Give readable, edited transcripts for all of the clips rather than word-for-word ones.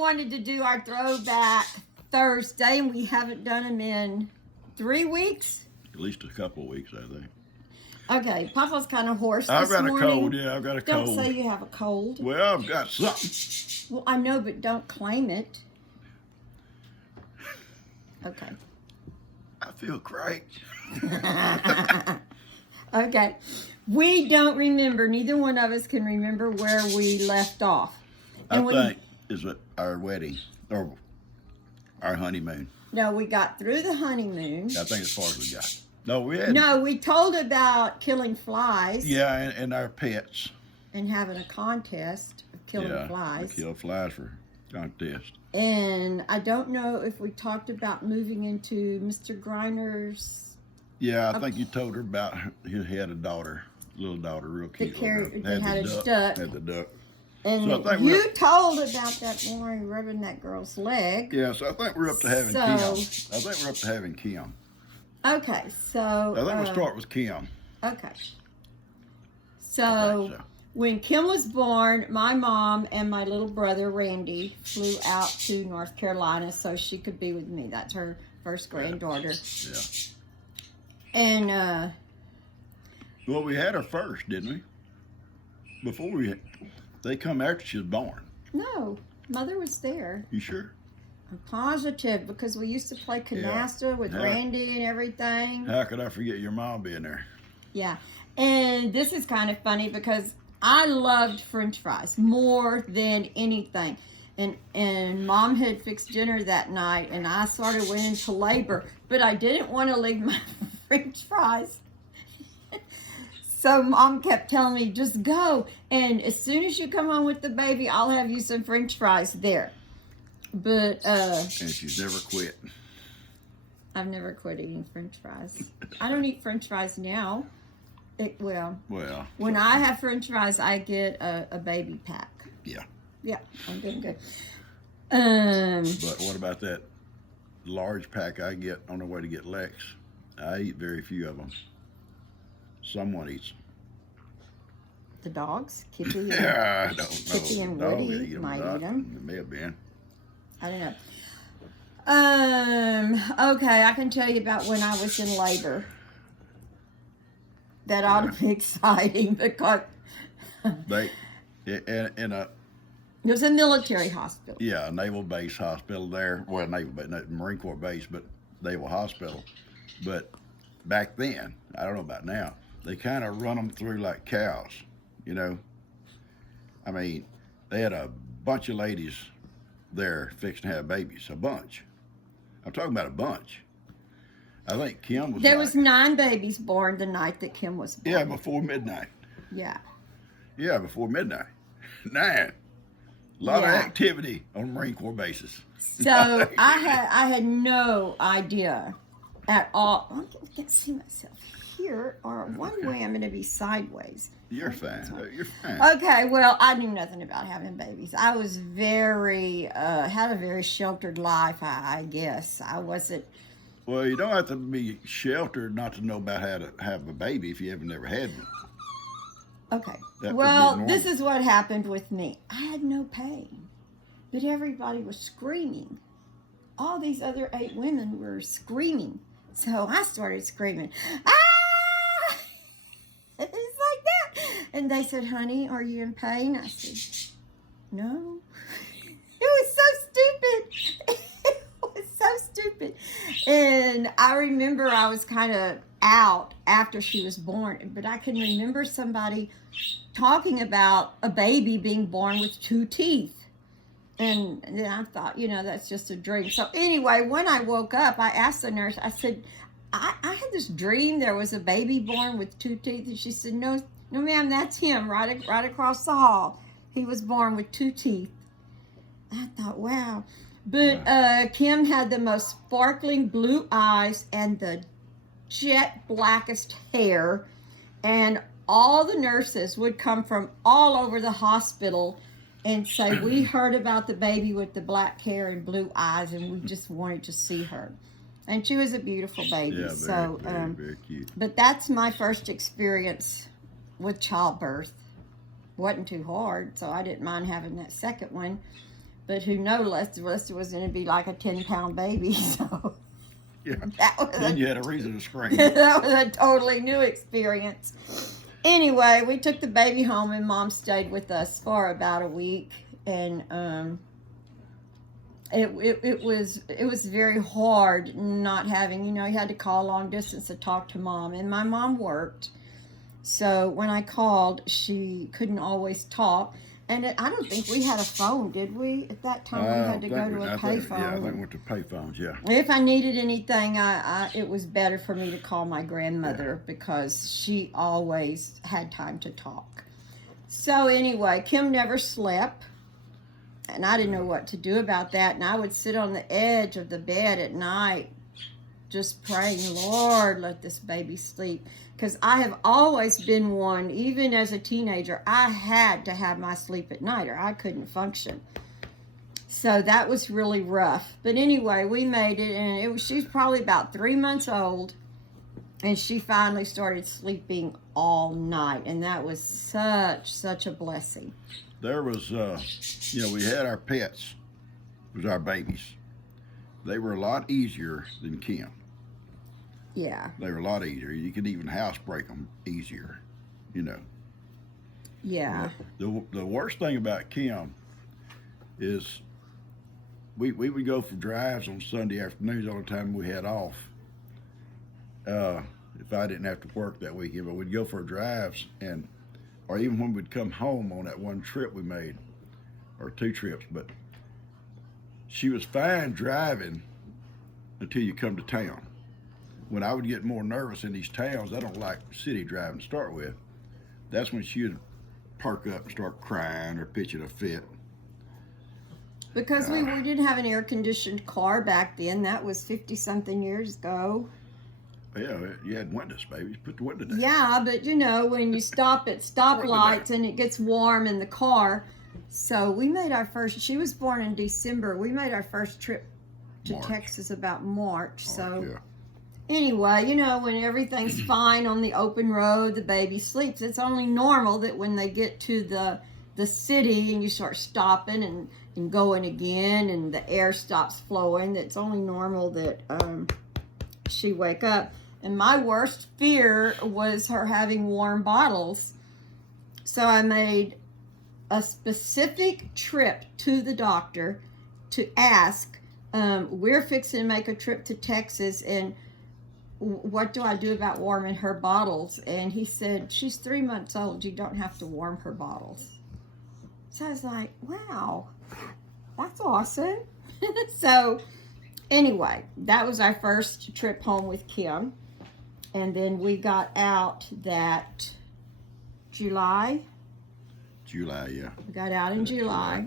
wanted to do our throwback Thursday, and we haven't done them in 3 weeks. At least a couple of weeks, I think. Okay, Papa's kind of hoarse I've this got morning. a cold, yeah, I've got a cold. Don't say you have a cold. Well, I've got something. Well, I know, but don't claim it. Okay. I feel great. Okay. We don't remember, neither one of us can remember where we left off. And I think is it our wedding or our honeymoon. No, we got through the honeymoon. I think as far as we got. No, we had. No, we told about killing flies. Yeah, and our pets. And having a contest of killing flies. Kill flies for contest. And I don't know if we talked about moving into Mr. Griner's. Yeah, I think you told her about he had a daughter, little daughter, real cute. That had a duck. Had the duck. And so you told about that boy rubbing that girl's leg. Yeah, so I think we're up to having Kim. I think we're up to having Kim. Okay, so. I think we'll start with Kim. Okay. So, when Kim was born, my mom and my little brother, Randy, flew out to North Carolina so she could be with me. That's her first granddaughter. Yeah. And, well, we had her first, didn't we? Before they come after she was born. No, Mother was there. You sure? I'm positive, because we used to play canasta with Randy and everything. How could I forget your mom being there? Yeah. And this is kind of funny because I loved French fries more than anything. And Mom had fixed dinner that night, and I sort of went into labor, but I didn't want to leave my French fries. So Mom kept telling me, just go. And as soon as you come home with the baby, I'll have you some French fries there. But, and she's never quit. I've never quit eating French fries. I don't eat French fries now. When I have French fries, I get a baby pack. Yeah. Yeah, I'm doing good. But what about that large pack I get on the way to get Lex? I eat very few of them. Someone eats them. The dogs? Kitty and, I don't know. Kitty and Woody might eat them. It may have been. I don't know. Okay, I can tell you about when I was in labor. That ought to be exciting because it was a military hospital. Yeah, a naval base hospital there. Well, naval base, not Marine Corps base, but naval hospital. But back then, I don't know about now, they kind of run them through like cows, you know. I mean, they had a bunch of ladies there fixing to have babies, a bunch. I'm talking about a bunch. I think Kim was. There was 9 babies born the night that Kim was born. Yeah, before midnight. Yeah. Yeah, before midnight. 9. A lot of activity on Marine Corps bases. So I had no idea at all. I can't see myself here, or one way I'm going to be sideways. You're fine. You're fine. Okay, well, I knew nothing about having babies. I was had a very sheltered life, I guess. I wasn't. Well, you don't have to be sheltered not to know about how to have a baby if you haven't never had one. Okay. Well, this is what happened with me. I had no pain, but everybody was screaming. All these other 8 women were screaming. So I started screaming, ah! It's like that. And they said, honey, are you in pain? I said, no. It was so stupid. It was so stupid. And I remember I was kind of out after she was born, but I can remember somebody talking about a baby being born with 2 teeth. And then I thought, that's just a dream. So anyway, when I woke up, I asked the nurse, I said, I had this dream there was a baby born with 2 teeth. And she said, no, ma'am, that's him right across the hall. He was born with 2 teeth. I thought, wow. But Kim had the most sparkling blue eyes and the jet blackest hair. And all the nurses would come from all over the hospital and say, we heard about the baby with the black hair and blue eyes, and we just wanted to see her. And she was a beautiful baby. Yeah, very cute. But that's my first experience with childbirth. Wasn't too hard, so I didn't mind having that second one. But who knows, Lester was going to be like a 10-pound baby, so Yeah. Then you had a reason to scream. That was a totally new experience. Anyway, we took the baby home, and Mom stayed with us for about a week, and it was very hard not having, you had to call long distance to talk to Mom, and my mom worked, so when I called, she couldn't always talk. And I don't think we had a phone, did we? At that time, we had to go to a payphone. Yeah, I think we went to payphones, yeah. If I needed anything, it was better for me to call my grandmother because she always had time to talk. So anyway, Kim never slept, and I didn't know what to do about that. And I would sit on the edge of the bed at night just praying, Lord, let this baby sleep. Because I have always been one, even as a teenager, I had to have my sleep at night or I couldn't function. So that was really rough. But anyway, we made it, and she was probably about 3 months old, and she finally started sleeping all night, and that was such a blessing. There was, we had our pets, it was our babies. They were a lot easier than Kim. Yeah. They were a lot easier. You could even housebreak them easier, Yeah. The worst thing about Kim is we would go for drives on Sunday afternoons all the time we had off. If I didn't have to work that weekend, but we'd go for drives, or even when we'd come home on that one trip we made, or 2 trips, but she was fine driving until you come to town. When I would get more nervous in these towns, I don't like city driving to start with. That's when she would perk up and start crying or pitching a fit. Because we didn't have an air-conditioned car back then. That was 50-something years ago. Yeah, you had windows, baby. Put the window down. Yeah, but when you stop at stoplights and it gets warm in the car. So we made our first, she was born in December. We made our first trip to Texas about March. So yeah. Anyway, when everything's fine on the open road, the baby sleeps. It's only normal that when they get to the city and you start stopping and going again and the air stops flowing, it's only normal that she wake up. And my worst fear was her having warm bottles. So I made a specific trip to the doctor to ask, we're fixing to make a trip to Texas, and what do I do about warming her bottles? And he said, she's 3 months old. You don't have to warm her bottles. So I was like, wow, that's awesome. So anyway, that was our first trip home with Kim. And then we got out that July. Yeah. We got out in July.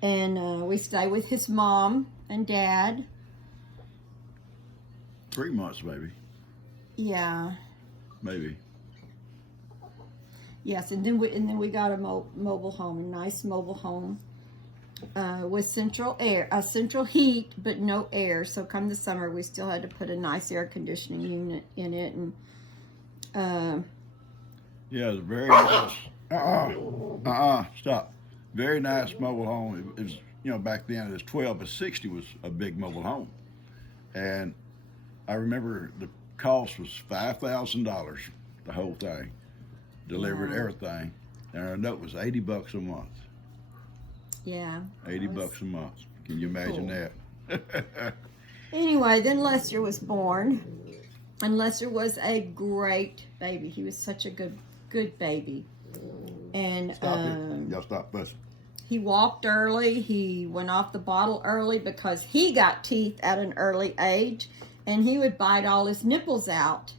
And we stayed with his mom and dad. 3 months, maybe. Yeah. Maybe. Yes, and then we got a mobile home, a nice mobile home with central heat, but no air. So come the summer, we still had to put a nice air conditioning unit in it, and yeah, it was very nice. Stop. Very nice mobile home. It was, back then it was 12, but 60 was a big mobile home, and I remember the cost was $5,000, the whole thing, delivered everything, and our note was $80 a month. Yeah. $80 a month. Can you imagine that? Anyway, then Lester was born, and Lester was a great baby. He was such a good baby, and Y'all stop fussing. He walked early. He went off the bottle early because he got teeth at an early age. And he would bite all his nipples out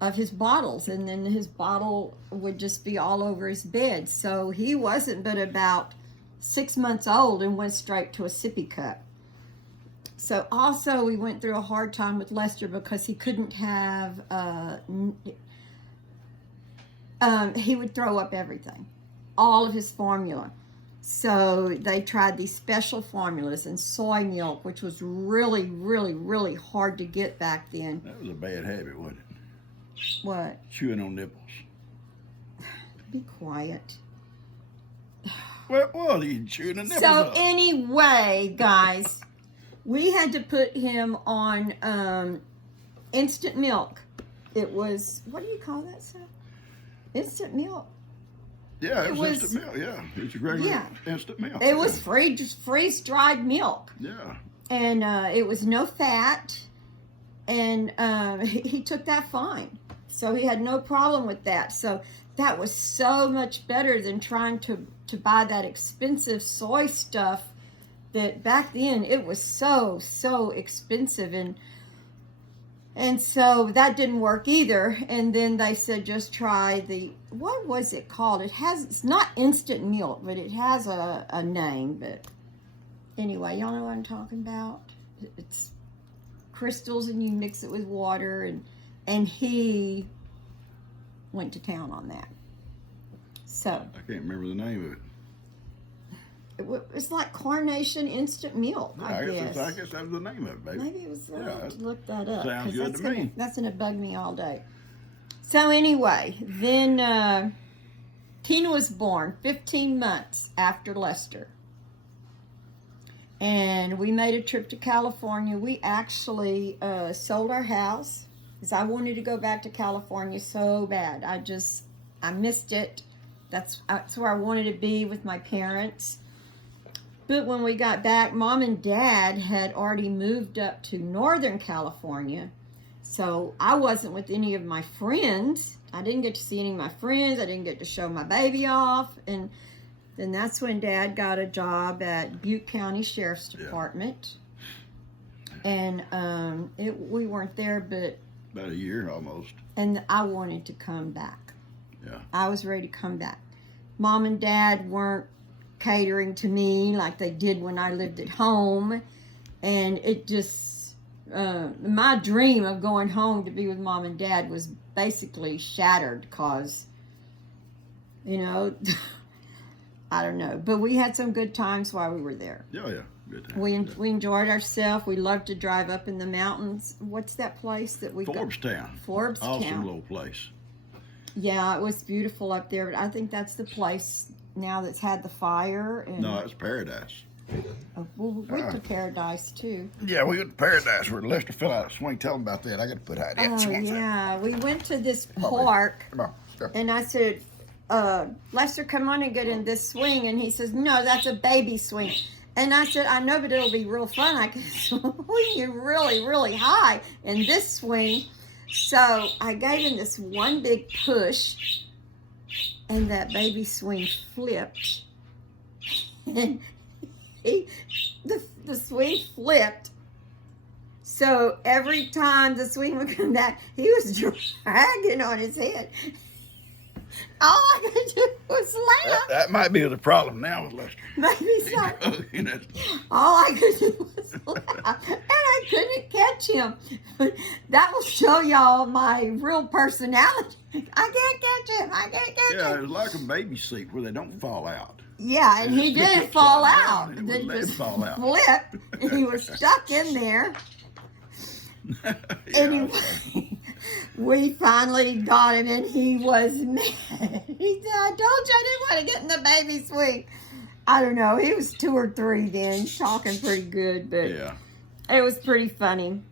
of his bottles, and then his bottle would just be all over his bed. So he wasn't but about 6 months old and went straight to a sippy cup. So also we went through a hard time with Lester because he couldn't have, he would throw up everything, all of his formula. So they tried these special formulas and soy milk, which was really, really, really hard to get back then. That was a bad habit, wasn't it? What? Chewing on nipples. Be quiet. Well, you chewing the nipples So up. anyway, guys, we had to put him on instant milk. It was, what do you call that stuff? Instant milk. Yeah, it was instant milk. Yeah, it's a regular instant milk. It was freeze-dried milk. Yeah. And it was no fat. And he took that fine. So he had no problem with that. So that was so much better than trying to buy that expensive soy stuff that back then it was so expensive. And so that didn't work either. And then they said, just try what was it called? It's not instant milk, but it has a name. But anyway, y'all know what I'm talking about? It's crystals and you mix it with water. And he went to town on that. So. I can't remember the name of it. It's like Carnation Instant Milk, I guess. I guess that was the name of it, baby. Maybe it was. I'll have to look that up. Sounds good to me. That's going to bug me all day. So anyway, then Tina was born 15 months after Lester. And we made a trip to California. We actually sold our house because I wanted to go back to California so bad. I missed it. That's where I wanted to be with my parents. But when we got back, Mom and Dad had already moved up to Northern California. So I wasn't with any of my friends. I didn't get to see any of my friends. I didn't get to show my baby off. And then that's when Dad got a job at Butte County Sheriff's Department. And we weren't there but about a year almost. And I wanted to come back. Yeah. I was ready to come back. Mom and Dad weren't catering to me like they did when I lived at home, and it just my dream of going home to be with Mom and Dad was basically shattered because I don't know, but we had some good times while we were there. Yeah, good times. We enjoyed ourselves. We loved to drive up in the mountains. What's that place that we Forbstown. Awesome little place. Yeah, it was beautiful up there, but I think that's the place now that's had the fire. No, it's Paradise. Well, we went to Paradise too. Yeah, we went to Paradise where Lester fell out of the swing. Tell him about that. I got to put out that. Yeah, we went to this park. Come on. And I said, Lester, come on and get in this swing. And he says, no, that's a baby swing. And I said, I know, but it'll be real fun. I can swing you really, really high in this swing. So I gave him this one big push, and that baby swing flipped. And the swing flipped. So every time the swing would come back, he was dragging on his head. All I could do was laugh. That might be the problem now with Lester. Maybe so. All I could do was laugh. And I couldn't catch him. But that will show y'all my real personality. I can't catch him. Yeah, it was like a baby seat where they don't fall out. Yeah, and he didn't fall out. They just fall out. Flipped. And he was stuck in there. Anyway, we finally got him, and he was mad. He said, I told you I didn't want to get in the baby swing. I don't know. He was 2 or 3 then, talking pretty good, but it was pretty funny.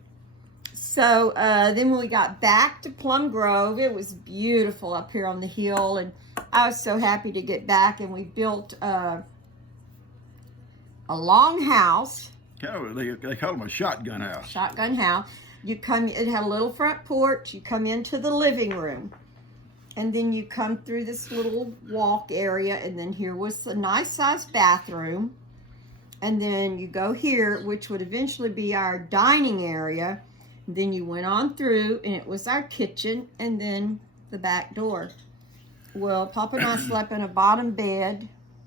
So then when we got back to Plum Grove, it was beautiful up here on the hill, and I was so happy to get back, and we built a long house. They call them a shotgun house. Shotgun house. It had a little front porch. You come into the living room, and then you come through this little walk area, and then here was a nice sized bathroom, and then you go here, which would eventually be our dining area. And then you went on through, and it was our kitchen, and then the back door. Well, Papa and I slept in a bottom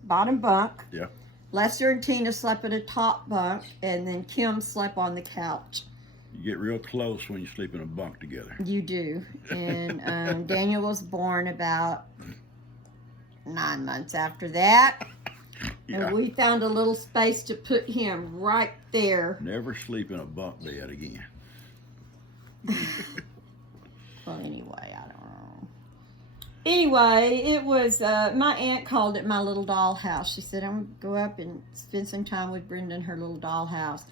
bunk. Yeah. Lester and Tina slept in a top bunk, and then Kim slept on the couch. You get real close when you sleep in a bunk together. You do. And Daniel was born about 9 months after that. Yeah. And we found a little space to put him right there. Never sleep in a bunk bed again. Well, anyway, I don't know. Anyway, it was, my aunt called it my little dollhouse. She said, I'm going to go up and spend some time with Brenda in her little dollhouse.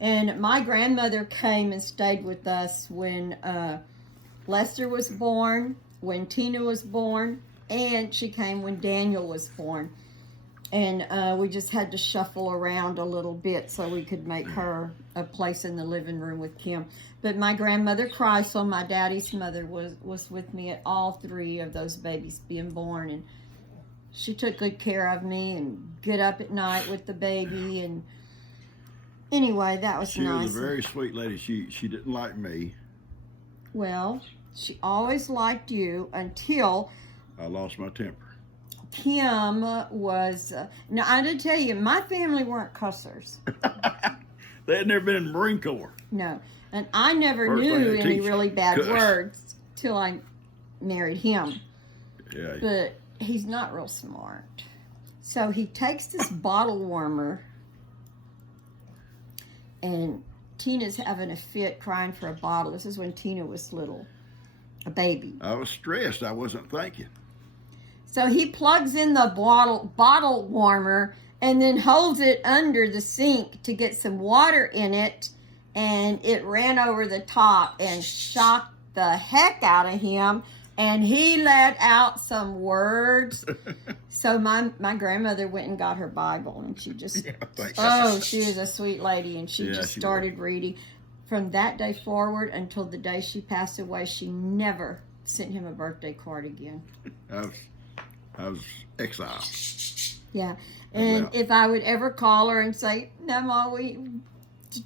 And my grandmother came and stayed with us when Lester was born, when Tina was born, and she came when Daniel was born. And we just had to shuffle around a little bit so we could make her a place in the living room with Kim. But my grandmother Chrysler, my daddy's mother, was with me at all three of those babies being born. And she took good care of me and get up at night with the baby. And anyway, that was nice. She was a very sweet lady. She didn't like me. Well, she always liked you until I lost my temper. Kim was, now I did tell you, my family weren't cussers. They had never been in the Marine Corps. No, and I never knew any really bad words till I married him. Yeah. But he's not real smart. So he takes this bottle warmer, and Tina's having a fit crying for a bottle. This is when Tina was little, a baby. I was stressed. I wasn't thinking. So he plugs in the bottle warmer and then holds it under the sink to get some water in it, and it ran over the top and shocked the heck out of him, and he let out some words. So my grandmother went and got her Bible, and she just, she is a sweet lady, and she just started reading. From that day forward until the day she passed away, she never sent him a birthday card again. I was exiled. Yeah, and if I would ever call her and say, "Mama,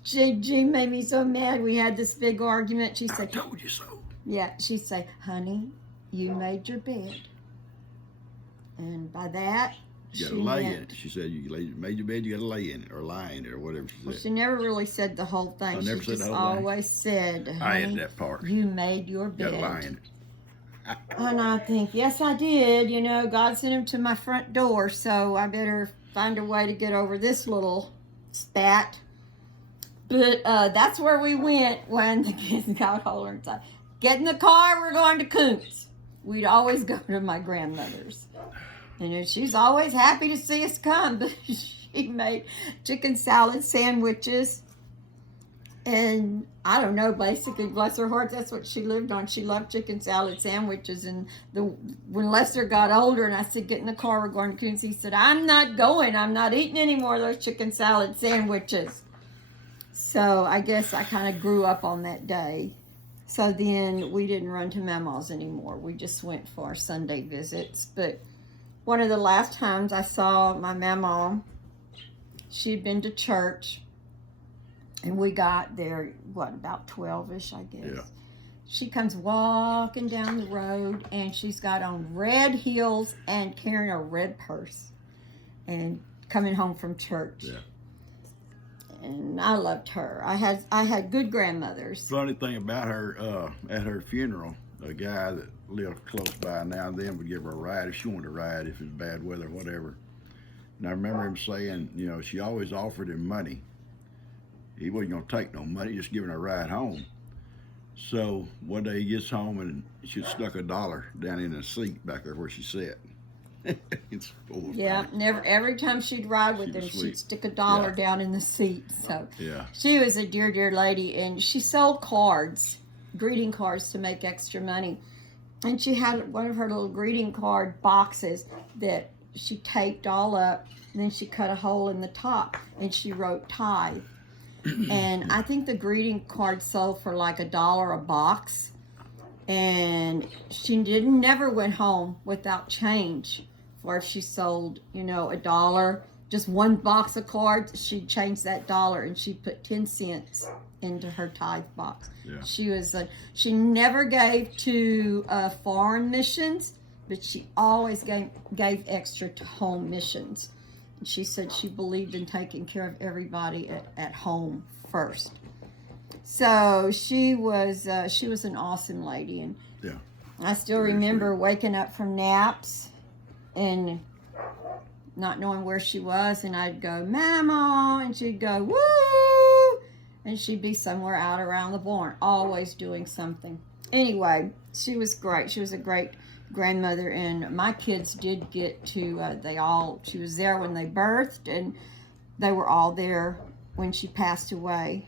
G made me so mad. We had this big argument," she said, "I told you so." Yeah, she'd say, "Honey, you made your bed," and by that, you gotta lay in it. She said, "You made your bed. You gotta lay in it or lie in it or whatever she said." Well, she never really said the whole thing. I never said the whole thing. Always said, "Honey, I had that part. You made your bed. You gotta lie in it." And I think, yes, I did. You know, God sent him to my front door, so I better find a way to get over this little spat. But that's where we went when the kids got older and said, "Get in the car, we're going to Koontz." We'd always go to my grandmother's. And she's always happy to see us come, but she made chicken salad sandwiches. And I don't know, basically, bless her heart, that's what she lived on. She loved chicken salad sandwiches. And when Lester got older and I said, "Get in the car, we're going to Koontz," he said, "I'm not going. I'm not eating any more of those chicken salad sandwiches." So I guess I kind of grew up on that day. So then we didn't run to Mama's anymore. We just went for our Sunday visits. But one of the last times I saw my Mama, she'd been to church. And we got there, about 12-ish, I guess. Yeah. She comes walking down the road, and she's got on red heels and carrying a red purse and coming home from church. Yeah. And I loved her. I had good grandmothers. Funny thing about her, at her funeral, a guy that lived close by now and then would give her a ride if she wanted to ride, if it was bad weather or whatever. And I remember him saying, she always offered him money. He wasn't going to take no money, just giving her a ride home. So one day he gets home and she stuck $1 down in the seat back there where she sat. Every time she'd ride with him, she'd stick $1 down in the seat. So she was a dear, dear lady, and she sold cards, greeting cards, to make extra money. And she had one of her little greeting card boxes that she taped all up, and then she cut a hole in the top, and she wrote tithe. And I think the greeting card sold for like $1 a box. And she never went home without change. Or if she sold, $1, just one box of cards, she'd change that $1 and she'd put 10 cents into her tithe box. Yeah. She never gave to foreign missions, but she always gave extra to home missions. She said she believed in taking care of everybody at home first. So she was an awesome lady, and I still remember waking up from naps and not knowing where she was, and I'd go, "Mama," and she'd go, "Woo," and she'd be somewhere out around the barn, always doing something. Anyway, she was great. She was a great grandmother, and my kids did get to, she was there when they birthed, and they were all there when she passed away.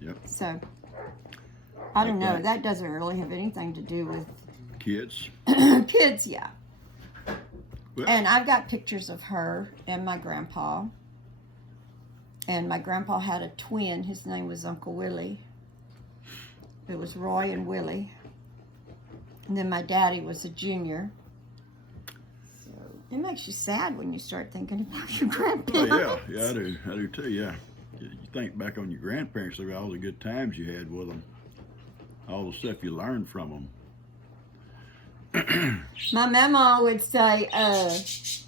Yep. So, I don't know. That doesn't really have anything to do with kids. Kids, yeah. Well, and I've got pictures of her and my grandpa. And my grandpa had a twin. His name was Uncle Willie. It was Roy and Willie. And then my daddy was a junior. So it makes you sad when you start thinking about your grandparents. Oh, yeah, I do too, yeah. You think back on your grandparents, look at all the good times you had with them, all the stuff you learned from them. My mama would say, it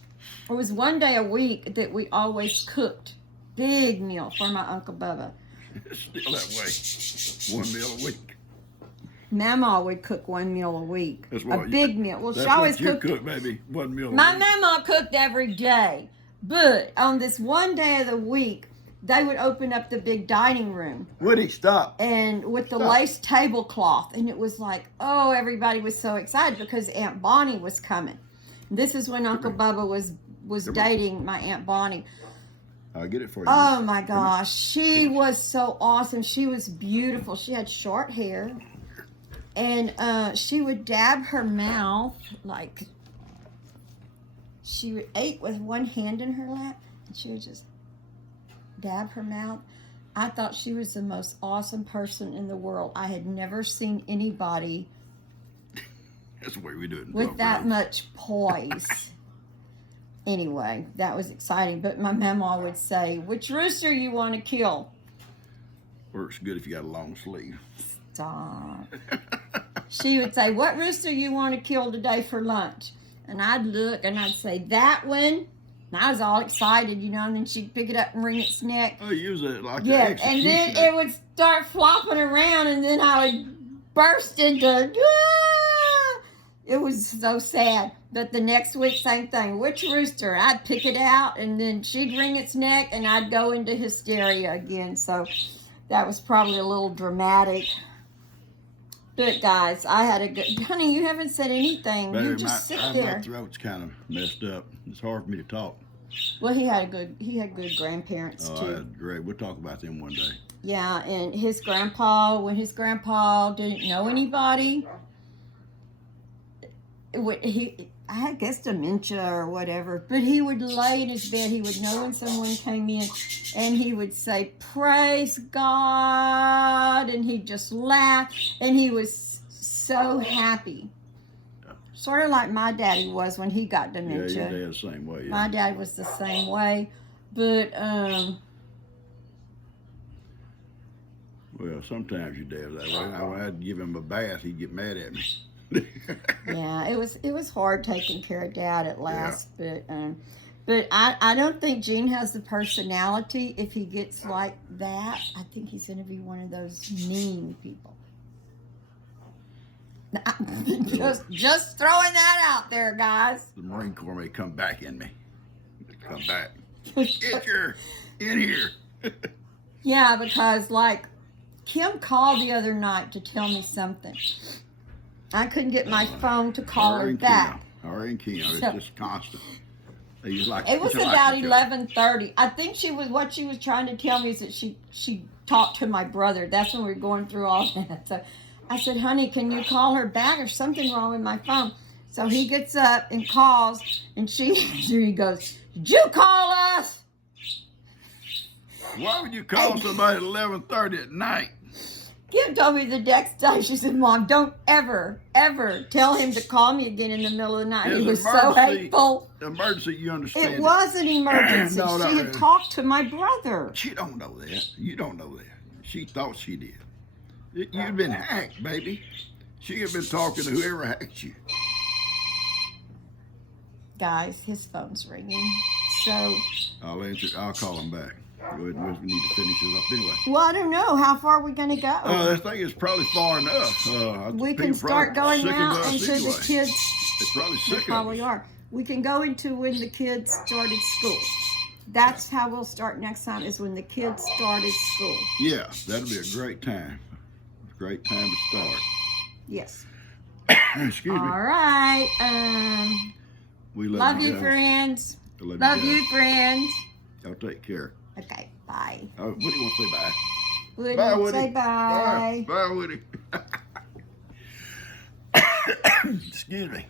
was one day a week that we always cooked. Big meal for my Uncle Bubba. It's still that way. 1 meal a week. Mama would cook 1 meal a week. That's what a big meal. Well, that's she always what you cooked. cook, maybe 1 meal a My week. mama cooked every day. But on this one day of the week, they would open up the big dining room. Woody, stop. And with the lace tablecloth. And it was like, oh, everybody was so excited because Aunt Bonnie was coming. This is when Uncle Bubba was dating my Aunt Bonnie. I'll get it for you. Oh my gosh, she was so awesome. She was beautiful. She had short hair, and she would dab her mouth like she ate with one hand in her lap, and she would just dab her mouth. I thought she was the most awesome person in the world. I had never seen anybody That's the way we do it. with that much poise. Anyway, that was exciting. But my mama would say, which rooster you want to kill? Works good if you got a long sleeve. Stop. She would say, what rooster you want to kill today for lunch? And I'd look and I'd say, that one. And I was all excited, you know, and then she'd pick it up and wring its neck. Oh, use it like Yeah, an and then executioner. it would start flopping around, and then I would burst into, ah! It was so sad. But the next week, same thing. Which rooster? I'd pick it out, and then she'd wring its neck, and I'd go into hysteria again. So that was probably a little dramatic. But guys, I had a good. Honey, you haven't said anything. Baby, You just sit my there. throat's kind of messed up. It's hard for me to talk. Well, he had good grandparents Oh, too. that's great. We'll talk about them one day. Yeah, and his grandpa, when his grandpa didn't know anybody, I guess dementia or whatever, but he would lay in his bed, he would know when someone came in, and he would say, praise God, and he'd just laugh, and he was so happy. Sort of like my daddy was when he got dementia. Yeah, your dad's the same way. Yeah. My dad was the same way, but Well, sometimes your dad's that way. When I'd give him a bath, he'd get mad at me. yeah, it was hard taking care of Dad at last, but I don't think Gene has the personality. If he gets like that, I think he's going to be one of those mean people. just throwing that out there, guys. The Marine Corps may come back in me. Come back. Get your in here. Yeah, because like Kim called the other night to tell me something. I couldn't get my phone to call her back. Ari and Kim, it's just constant. They just like, It was just about like each other. 11:30. I think what she was trying to tell me is that she talked to my brother. That's when we were going through all that. So I said, honey, can you call her back? There's something wrong with my phone. So he gets up and calls, and she goes, did you call us? Why would you call somebody at 11:30 at night? Kim told me the next day, she said, Mom, don't ever, ever tell him to call me again in the middle of the night. He was so hateful. Emergency, you understand? It was an emergency. No, not she had really. talked to my brother. She don't know that. You don't know that. She thought she did. You'd been hacked, baby. She had been talking to whoever hacked you. Guys, his phone's ringing. So, I'll answer. I'll call him back. Go ahead. We need to finish this up anyway. well, I don't know. How far are we going to go? I think it's probably far enough. We can people start probably going sick of now us into anyway. the kids. They're probably They sick of probably us. are. We can go into when the kids started school. That's how we'll start next time, is when the kids started school. Yeah, that'll be a great time. Great time to start. Yes. Excuse me. All right. We love you, guys. friends. I love Love you, you, friends. Y'all take care. Okay, bye. What do you want to say bye? Woody, Bye, Woody. say bye. Bye, Woody. Excuse me.